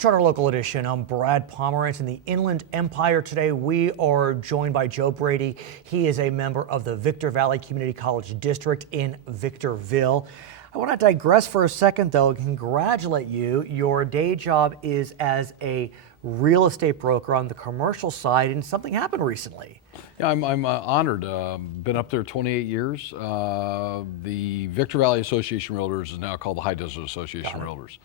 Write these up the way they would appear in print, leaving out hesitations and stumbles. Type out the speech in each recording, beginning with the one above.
Charter Local Edition. I'm Brad Pomerance in the Inland Empire. Today we are joined by Joe Brady. He is a member of the Victor Valley Community College District in Victorville. I want to digress for a second though and congratulate you. Your day job is as a real estate broker on the commercial side, and something happened recently. Yeah, I'm honored. Been up there 28 years. The Victor Valley Association of Realtors is now called the High Desert Association of Realtors.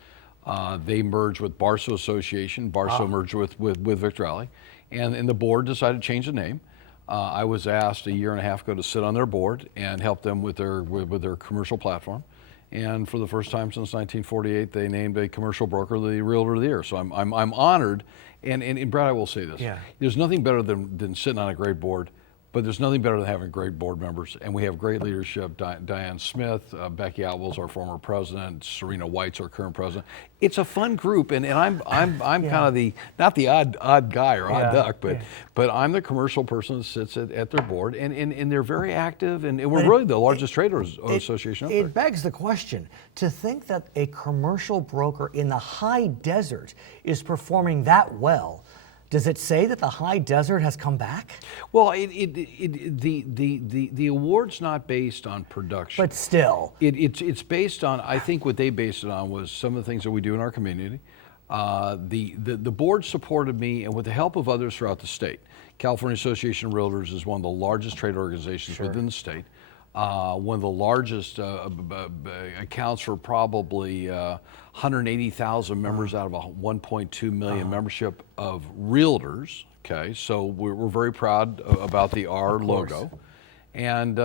They merged with Barstow Association. Barstow merged with Victor Valley, and the board decided to change the name. I was asked a year and a half ago to sit on their board and help them with their commercial platform. And for the first time since 1948, they named a commercial broker the Realtor of the Year. So I'm honored. And Brad, I will say this: there's nothing better than sitting on a great board. But there's nothing better than having great board members, and we have great leadership. Diane Smith, Becky Outwell's our former president, Serena White's our current president. It's a fun group, and I'm kind of the not the odd guy or odd duck, but I'm the commercial person that sits at their board, and they're very active, and we're really the largest trader association out there. It begs the question to think that a commercial broker in the high desert is performing that well. Does it say that the high desert has come back? Well, the award's not based on production. But still. It's based on, I think what they based it on was some of the things that we do in our community. The board supported me, and with the help of others throughout the state. California Association of Realtors is one of the largest trade organizations within the state. One of the largest accounts for probably 180,000 members out of a 1.2 million membership of realtors. Okay, so we're very proud about the R logo, and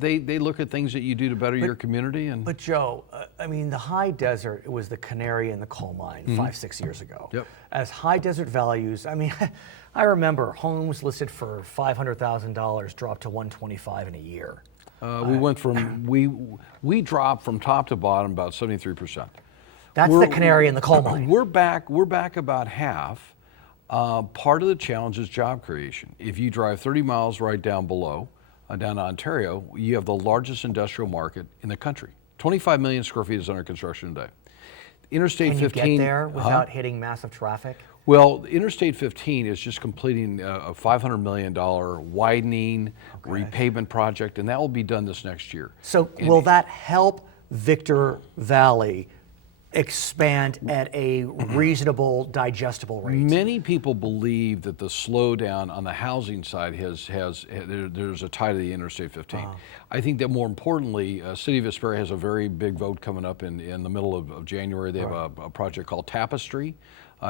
they look at things that you do to better your community. But Joe, I mean, the high desert, it was the canary in the coal mine 5-6 years ago. Yep. As high desert values, I mean, I remember homes listed for $500,000 dropped to $125 in a year. We went from we dropped from top to bottom about 73%. That's the canary in the coal mine. We're back about half. Part of the challenge is job creation. If you drive 30 miles right down below, down to Ontario, you have the largest industrial market in the country. 25 million square feet is under construction today. Interstate 15. Can you get there without hitting massive traffic? Well, Interstate 15 is just completing a $500 million widening repavement project, and that will be done this next year. So will that help Victor Valley expand at a reasonable, digestible rate? Many people believe that the slowdown on the housing side there's a tie to the Interstate 15. I think that more importantly, City of Hesperia has a very big vote coming up in the middle of January. They have a project called Tapestry.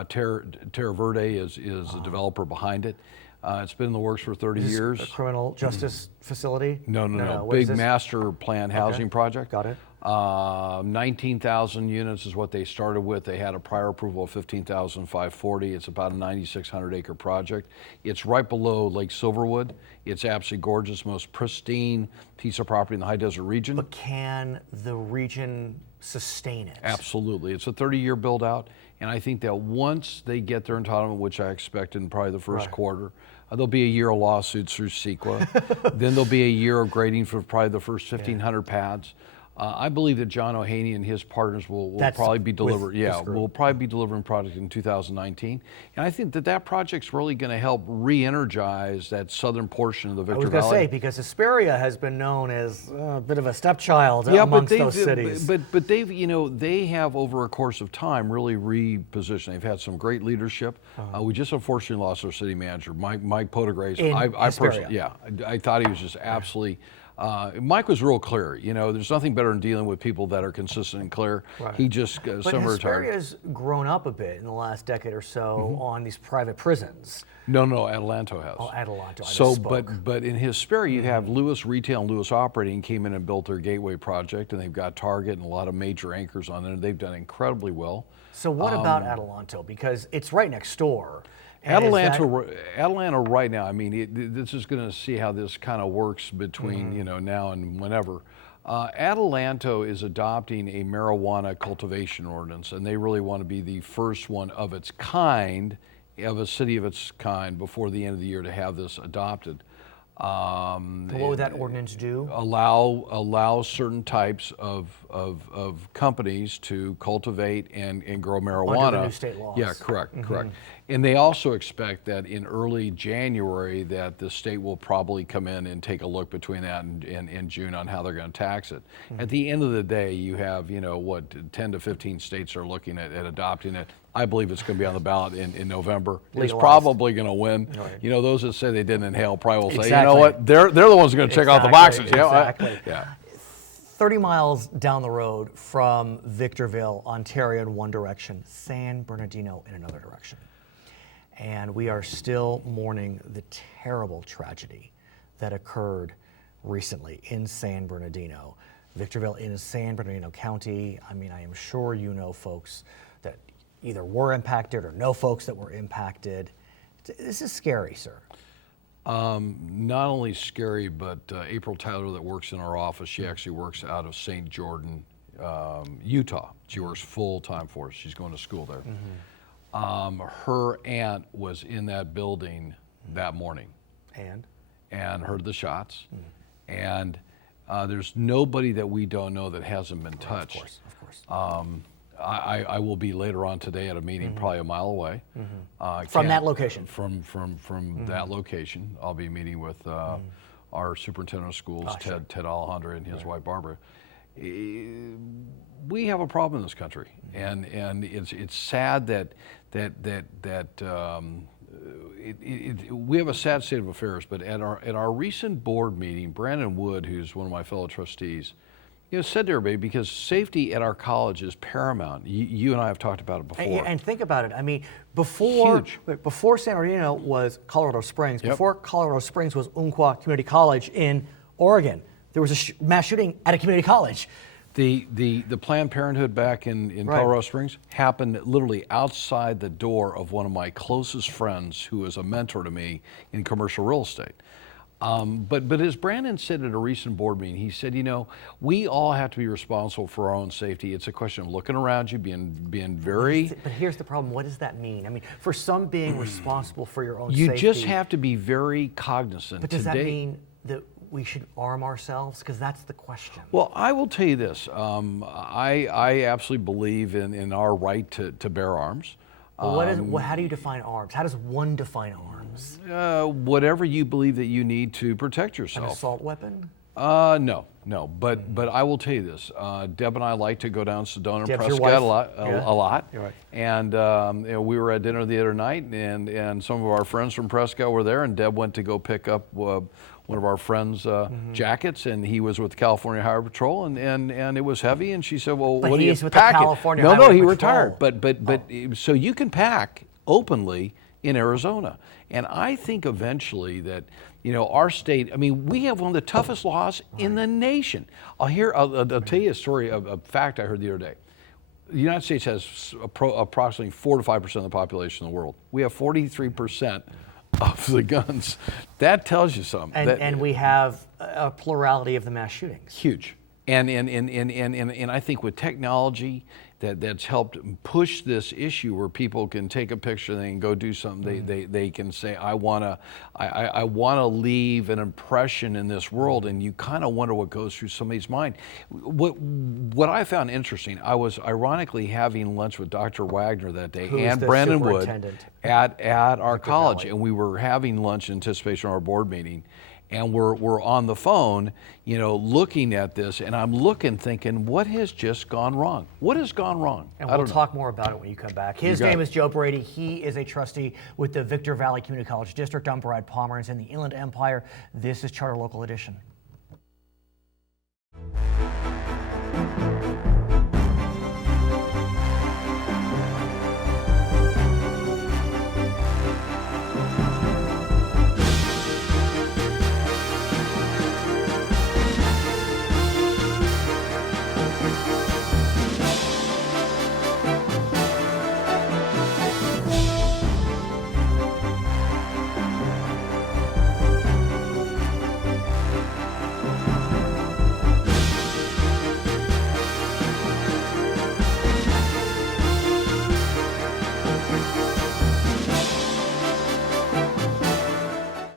Terra Verde is the developer behind it. It's been in the works for 30 years. A criminal justice facility? No. Big master plan housing project. Got it. 19,000 units is what they started with. They had a prior approval of 15,540. It's about a 9,600 acre project. It's right below Lake Silverwood. It's absolutely gorgeous, most pristine piece of property in the high desert region. But can the region sustain it? Absolutely. It's a 30-year build out. And I think that once they get their entitlement, which I expect in probably the first quarter, there'll be a year of lawsuits through CEQA. Then there'll be a year of grading for probably the first 1,500 pads. I believe that John O'Haney and his partners will probably be delivering. Will probably be delivering product in 2019, and I think that project's really going to help re-energize that southern portion of the Victor Valley. I was going to say, because Hesperia has been known as a bit of a stepchild amongst those cities. But they have over a course of time really repositioned. They've had some great leadership. We just unfortunately lost our city manager, Mike Podegrace. I personally, I thought he was just absolutely. Mike was real clear. There's nothing better than dealing with people that are consistent and clear. He just summer retired. Hesperia's grown up a bit in the last decade or so on these private prisons. No, Atalanto has. Oh, Atalanto. So, but in Hesperia, you have Lewis Retail and Lewis Operating came in and built their Gateway project, and they've got Target and a lot of major anchors on there. They've done incredibly well. So what about Atalanto? Because it's right next door. Atalanta right now, I mean, this is going to see how this kind of works between now and whenever. Atalanto is adopting a marijuana cultivation ordinance, and they really want to be the first one of its kind, of a city of its kind, before the end of the year to have this adopted. What would that ordinance do? Allow certain types of of companies to cultivate and grow marijuana. Under the new state laws. Yeah, correct. And they also expect that in early January that the state will probably come in and take a look between that and June on how they're going to tax it. At the end of the day, you have, 10 to 15 states are looking at adopting it. I believe it's going to be on the ballot in November. It's Legalized. Probably going to win. Right. Those that say they didn't inhale probably will say, Exactly. you know what, they're the ones who are going to check off the boxes. Exactly. Yeah. 30 miles down the road from Victorville, Ontario in one direction, San Bernardino in another direction. And we are still mourning the terrible tragedy that occurred recently in San Bernardino. Victorville in San Bernardino County. I mean, I am sure you know folks that either were impacted or know folks that were impacted. This is scary, sir. Not only scary, but April Tyler that works in our office, she actually works out of St. Jordan, Utah. She works full time for us. She's going to school there. Her aunt was in that building that morning and heard the shots. And there's nobody that we don't know that hasn't been touched. Of course. I will be later on today at a meeting probably a mile away. From that location? From that location. I'll be meeting with our superintendent of schools, Ted Alejandra, and his wife Barbara. We have a problem in this country, and it's sad that we have a sad state of affairs. But at our recent board meeting, Brandon Wood, who's one of my fellow trustees, said to everybody, because safety at our college is paramount. You and I have talked about it before. And think about it. I mean, before San Bernardino was Colorado Springs, before Colorado Springs was Umpqua Community College in Oregon, there was a mass shooting at a community college. The Planned Parenthood back in Colorado Springs happened literally outside the door of one of my closest friends who is a mentor to me in commercial real estate. But as Brandon said at a recent board meeting, he said, we all have to be responsible for our own safety. It's a question of looking around you, being very... But here's the problem. What does that mean? I mean, for some being responsible for your own safety... safety... You just have to be very cognizant. But does that mean that we should arm ourselves? Because that's the question. Well, I will tell you this. I absolutely believe in our right to bear arms. Well, how do you define arms? How does one define arms? Whatever you believe that you need to protect yourself. An assault weapon? No. But I will tell you this. Deb and I like to go down Sedona and Prescott a lot. You're right. And we were at dinner the other night, and some of our friends from Prescott were there, and Deb went to go pick up one of our friends' jackets, and he was with the California Highway Patrol, and it was heavy, and she said, well, but what are you with packing? The California No, Highway he Patrol. retired. But so you can pack openly in Arizona. And I think eventually that, our state, I mean, we have one of the toughest laws in the nation. I'll tell you a story, a fact I heard the other day. The United States has approximately 4 to 5% of the population in the world. We have 43% of the guns. That tells you something. And we have a plurality of the mass shootings. Huge. And I think with technology that's helped push this issue where people can take a picture, they can go do something, they can say, I wanna leave an impression in this world, and you kind of wonder what goes through somebody's mind. What I found interesting, I was ironically having lunch with Dr. Wagner that day and Brandon Wood at our college, and we were having lunch in anticipation of our board meeting. And we're on the phone, looking at this, and I'm thinking, what has just gone wrong? What has gone wrong? And we'll talk more about it when you come back. His name is Joe Brady. He is a trustee with the Victor Valley Community College District. I'm Brad Pomerance in the Inland Empire. This is Charter Local Edition.